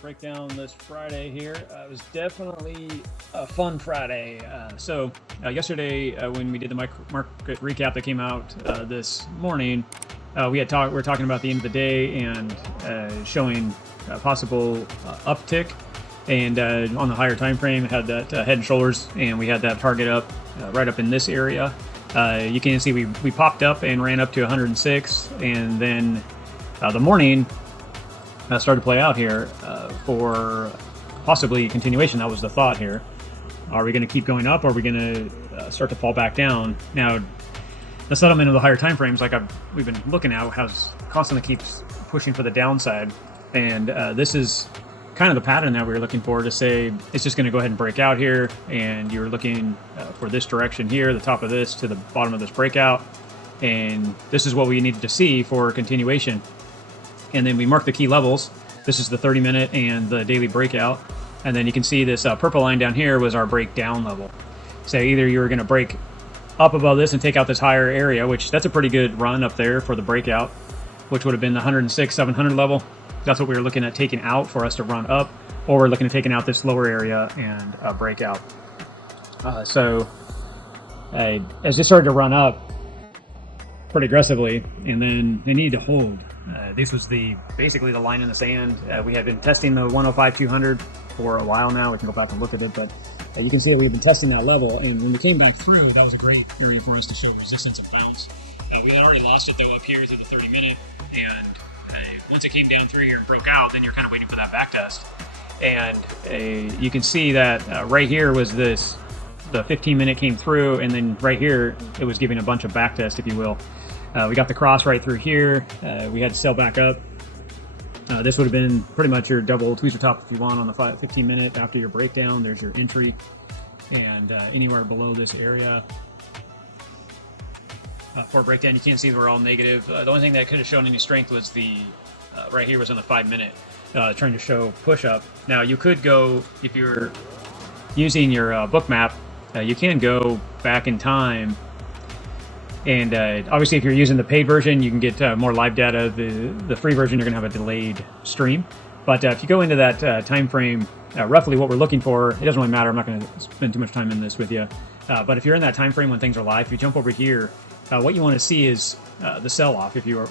break down this Friday here. It was definitely a fun Friday. Yesterday, when we did the market recap that came out this morning, we were talking about the end of the day and showing a possible uptick. And on the higher time frame, it had that head and shoulders, and we had that target up right up in this area. You can see we popped up and ran up to 106, and then the morning started to play out here for possibly continuation. That was the thought here. Are we going to keep going up, or are we going to start to fall back down? Now, the settlement of the higher time frames, like we've been looking at, constantly keeps pushing for the downside, and this is kind of the pattern that we were looking for, to say it's just going to go ahead and break out here, and you're looking for this direction here, the top of this to the bottom of this breakout, and this is what we needed to see for continuation. And then we marked the key levels. This is the 30-minute and the daily breakout, and then you can see this purple line down here was our breakdown level. So either you were going to break up above this and take out this higher area, which that's a pretty good run up there for the breakout, which would have been the 106, 700 level. That's what we were looking at taking out for us to run up, or we're looking at taking out this lower area and break out. As they started to run up pretty aggressively, and then they needed to hold. This was basically the line in the sand. We had been testing the 105-200 for a while now. We can go back and look at it, but you can see that we've been testing that level, and when we came back through, that was a great area for us to show resistance and bounce. We had already lost it though up here through the 30-minute, and once it came down through here and broke out, then you're kind of waiting for that back test. And you can see that right here was the 15-minute came through, and then right here it was giving a bunch of back test, if you will. We got the cross right through here. We had to sell back up. This would have been pretty much your double tweezer top if you want on the 15-minute after your breakdown. There's your entry, and anywhere below this area for a breakdown, you can't see we're all negative. The only thing that could have shown any strength was the right here was on the 5-minute, trying to show push up. Now you could go, if you're using your Bookmap, you can go back in time, and obviously if you're using the paid version, you can get more live data. The free version, you're going to have a delayed stream. But if you go into that time frame, roughly what we're looking for, it doesn't really matter. I'm not going to spend too much time in this with you. But if you're in that time frame when things are live, if you jump over here, what you want to see is the sell-off. If you're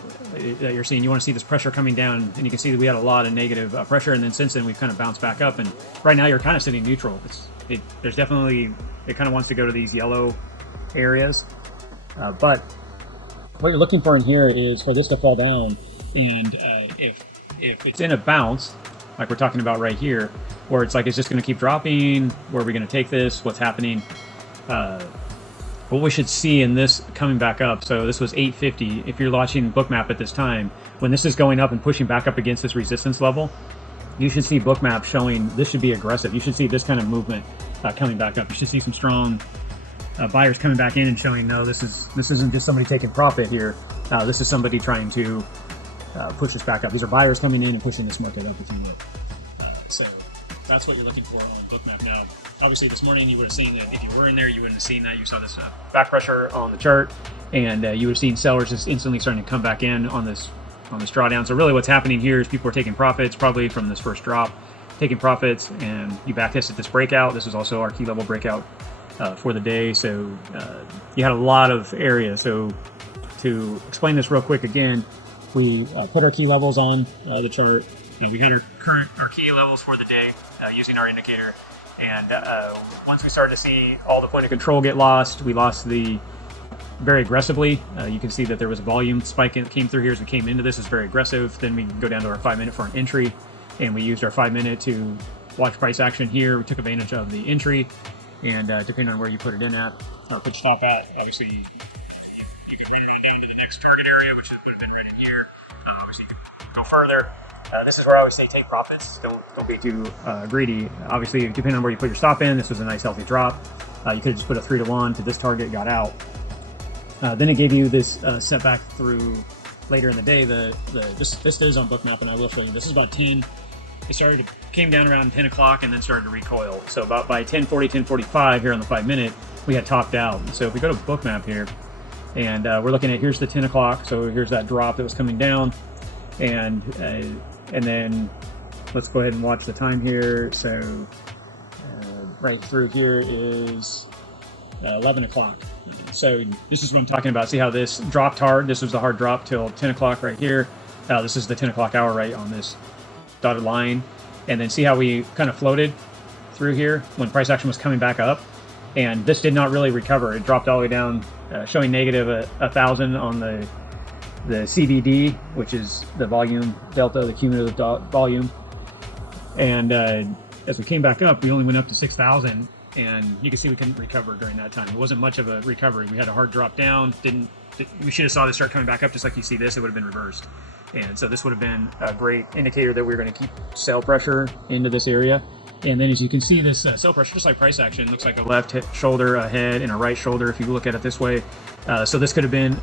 seeing, you want to see this pressure coming down, and you can see that we had a lot of negative pressure, and then since then we've kind of bounced back up, and right now you're kind of sitting neutral. There's definitely, it kind of wants to go to these yellow areas, but what you're looking for in here is for this to fall down, and if it's in a bounce, like we're talking about right here, where it's like it's just going to keep dropping, where are we going to take this, what's happening, what we should see in this coming back up. So this was 850. If you're watching Bookmap at this time, when this is going up and pushing back up against this resistance level, you should see Bookmap showing this should be aggressive. You should see this kind of movement coming back up. You should see some strong buyers coming back in and showing, no, this isn't just somebody taking profit here. This is somebody trying to push this back up. These are buyers coming in and pushing this market up, if you will. So that's what you're looking for on Bookmap. Now, obviously this morning you would have seen that if you were in there, you wouldn't have seen that. You saw this back pressure on the chart, and you would have seen sellers just instantly starting to come back in on this drawdown. So really what's happening here is people are taking profits probably from this first drop, taking profits, and you back tested this breakout. This is also our key level breakout for the day. So you had a lot of areas. So to explain this real quick again, we put our key levels on the chart, and we had our key levels for the day using our indicator. And once we started to see all the point of control get lost, we lost very aggressively. You can see that there was a volume spike that came through here as we came into this. It's very aggressive. Then we go down to our 5-minute for an entry, and we used our 5-minute to watch price action here. We took advantage of the entry, and depending on where you put it in at, or put stop at, obviously you can read it down to the next target area, which would have been right in here. Obviously you can go further. This is where I always say take profits. Don't be too greedy. Obviously, depending on where you put your stop in, this was a nice healthy drop. You could have just put a 3-to-1 to this target, got out. Then it gave you this setback through later in the day. This is on Bookmap, and I will show you. This is about 10. It came down around 10 o'clock and then started to recoil. So about by 10:40, 10:45 here on the 5-minute, we had topped out. So if we go to Bookmap here, and we're looking at, here's the 10 o'clock. So here's that drop that was coming down, and then let's go ahead and watch the time here. So right through here is 11 o'clock. So this is what I'm talking about. See how this dropped hard? This was the hard drop till 10 o'clock right here. This is the 10 o'clock hour right on this dotted line. And then see how we kind of floated through here when price action was coming back up. And this did not really recover. It dropped all the way down, showing negative 1,000 on the CVD, which is the volume delta, the cumulative volume. And as we came back up, we only went up to 6,000. And you can see we couldn't recover during that time. It wasn't much of a recovery. We had a hard drop down. We should have saw this start coming back up just like you see this. It would have been reversed. And so this would have been a great indicator that we were going to keep sell pressure into this area. And then as you can see, this sell pressure, just like price action, looks like a left shoulder, a head, and a right shoulder if you look at it this way. So this could have been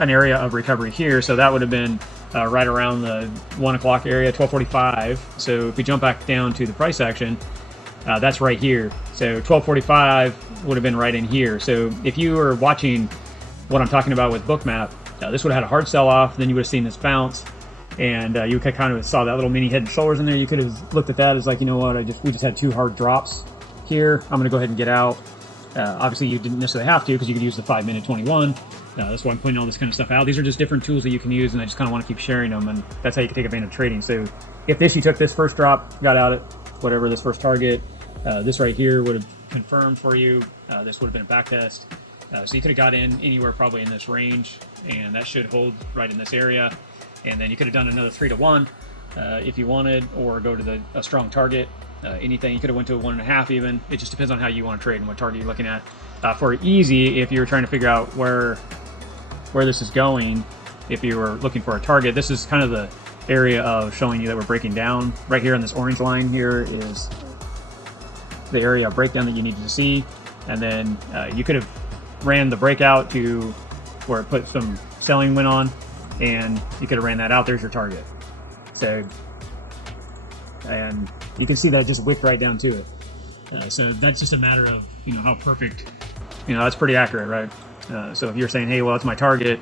an area of recovery here. So that would have been right around the 1 o'clock area, 12:45. So if we jump back down to the price action, that's right here. So 12:45 would have been right in here. So if you were watching what I'm talking about with Bookmap, this would have had a hard sell off. Then you would have seen this bounce, and you could kind of saw that little mini head and shoulders in there. You could have looked at that as like, you know what, we just had two hard drops here. I'm going to go ahead and get out. Obviously, you didn't necessarily have to because you could use the 5-minute 21. That's why I'm pointing all this kind of stuff out. These are just different tools that you can use, and I just kind of want to keep sharing them, and that's how you can take advantage of trading. So if you took this first drop, got out at whatever this first target, this right here would have confirmed for you. This would have been a back test. So you could have got in anywhere probably in this range, and that should hold right in this area. And then you could have done another 3-to-1 if you wanted, or go to a strong target. Anything, you could have went to a 1.5 even. It just depends on how you want to trade and what target you're looking at. For easy, if you were trying to figure out where this is going, if you were looking for a target, this is kind of the area of showing you that we're breaking down. Right here on this orange line here is the area of breakdown that you needed to see. And then you could have ran the breakout to where it put some selling went on, and you could have ran that out. There's your target. So, and you can see that it just wicked right down to it. So that's just a matter of, how perfect, that's pretty accurate, right? So if you're saying, hey, well, it's my target,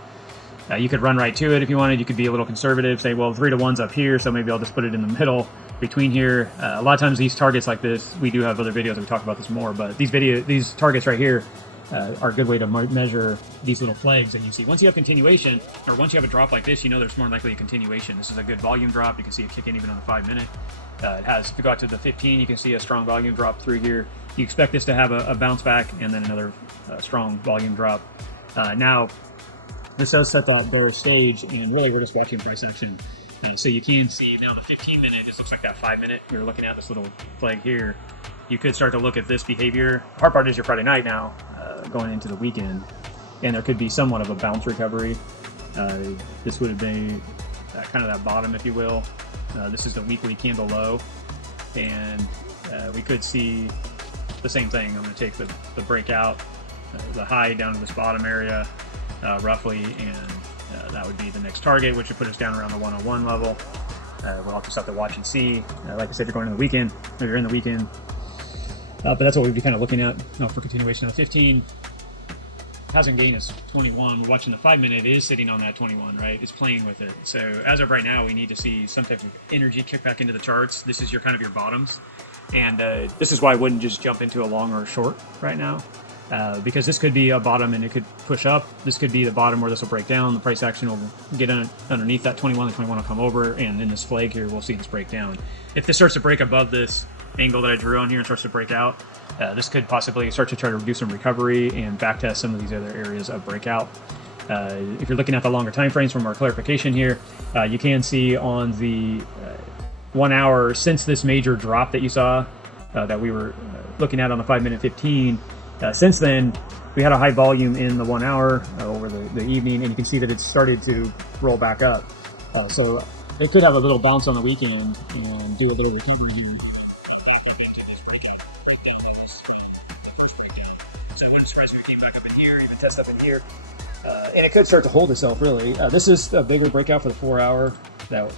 you could run right to it if you wanted. You could be a little conservative, say, well, 3-to-1's up here, so maybe I'll just put it in the middle between here. A lot of times these targets like this, we do have other videos that we talk about this more, but these targets right here are a good way to measure these little flags that you see. Once you have continuation, or once you have a drop like this, there's more likely a continuation. This is a good volume drop. You can see it kick in even on the 5-minute. If you go out to the 15, you can see a strong volume drop through here. You expect this to have a bounce back and then another strong volume drop. Now, this does set that bearish stage, and really we're just watching price action. So you can see now the 15-minute, this looks like that 5-minute. You're looking at this little flag here. You could start to look at this behavior. Hard part is your Friday night now, going into the weekend, and there could be somewhat of a bounce recovery. This would have been kind of that bottom, if you will. This is the weekly candle low, and we could see the same thing. I'm going to take the breakout, the high down to this bottom area, roughly, and that would be the next target, which would put us down around the 101 level. We'll have to have to watch and see. Like I said, you're going in the weekend, or you're in the weekend. But that's what we'd be kind of looking at for continuation. The 15 hasn't gained as 21. We're watching the 5-minute. It is sitting on that 21, right? It's playing with it. So as of right now, we need to see some type of energy kick back into the charts. This is your kind of your bottoms. And this is why I wouldn't just jump into a long or a short right now. Because this could be a bottom and it could push up. This could be the bottom where this will break down. The price action will get underneath that 21. The 21 will come over, and in this flag here, we'll see this break down. If this starts to break above this angle that I drew on here and starts to break out, this could possibly start to try to do some recovery and backtest some of these other areas of breakout. If you're looking at the longer time frames from our clarification here, you can see on the 1 hour since this major drop that you saw that we were looking at on the 5-minute 15. Since then, we had a high volume in the 1 hour over the evening, and you can see that it's started to roll back up. So it could have a little bounce on the weekend and do a little recovery here. So I wouldn't surprise if it came back up in here, even test up in here. And it could start to hold itself, really. This is a bigger breakout for the 4 hour. That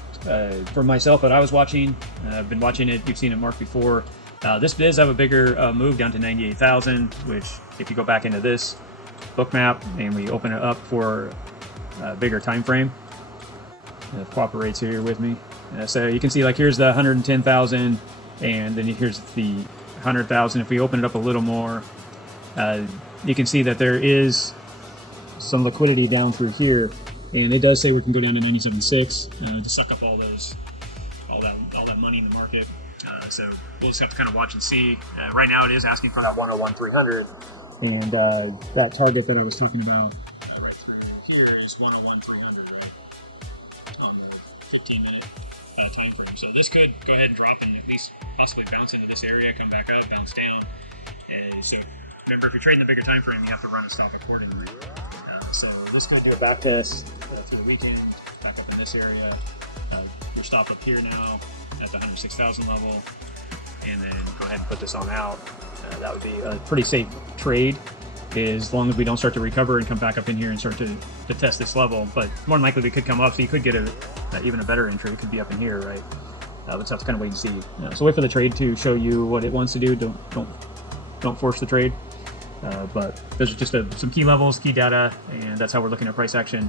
for myself, that I was watching. I've been watching it. You've seen it marked before. This does have a bigger move down to 98,000, which if you go back into this Bookmap and we open it up for a bigger time frame, it cooperates here with me. So you can see like here's the 110,000, and then here's the 100,000. If we open it up a little more, you can see that there is some liquidity down through here, and it does say we can go down to 97.6 to suck up all that money in the market. So we'll just have to kind of watch and see. Right now it is asking for that 101,300, and that target that I was talking about right through here is 101,300 right on the 15-minute time frame. So this could go ahead and drop and at least possibly bounce into this area, come back up, bounce down. So remember, if you're trading the bigger time frame, you have to run a stop accordingly. So this could do a back test through the weekend, back up in this area. Your stop up here now at the 106,000 level, and then go ahead and put this on out. That would be a pretty safe trade, as long as we don't start to recover and come back up in here and start to test this level. But more than likely we could come up, so you could get even a better entry. It could be up in here, right? We'll just have to kind of wait and see. So wait for the trade to show you what it wants to do. Don't force the trade. But those are just some key levels, key data, and that's how we're looking at price action.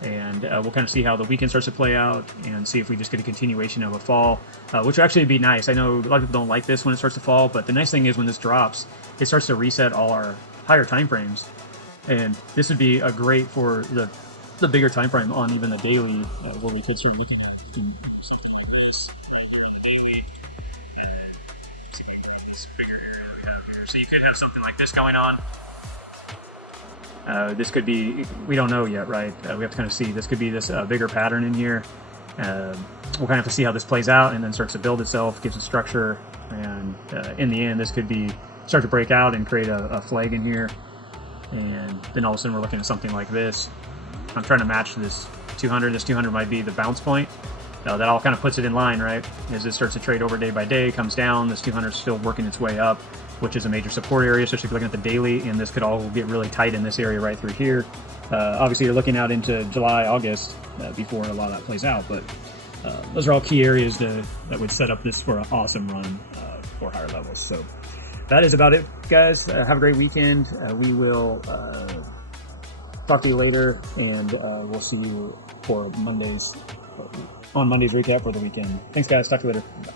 And we'll kind of see how the weekend starts to play out and see if we just get a continuation of a fall, which would actually be nice. I know a lot of people don't like this when it starts to fall, but the nice thing is when this drops, it starts to reset all our higher time frames, and this would be a great for the bigger time frame on even the daily, where we could start looking at something like this on the daily, and see this bigger area that we have here. So you could have something like this going on. This could be, we don't know yet, right? We have to kind of see. This could be this bigger pattern in here. We'll kind of have to see how this plays out, and then starts to build itself, gives a structure, and in the end, this could be start to break out and create a flag in here, and then all of a sudden we're looking at something like this. I'm trying to match this 200. This 200 might be the bounce point. That all kind of puts it in line, right? As it starts to trade over day by day, comes down, this 200 is still working its way up, which is a major support area, especially looking at the daily, and this could all get really tight in this area right through here. Obviously, you're looking out into July, August before a lot of that plays out, but those are all key areas that would set up this for an awesome run for higher levels. So that is about it, guys. Have a great weekend. We will talk to you later, and we'll see you for Monday's recap for the weekend. Thanks, guys. Talk to you later. Bye.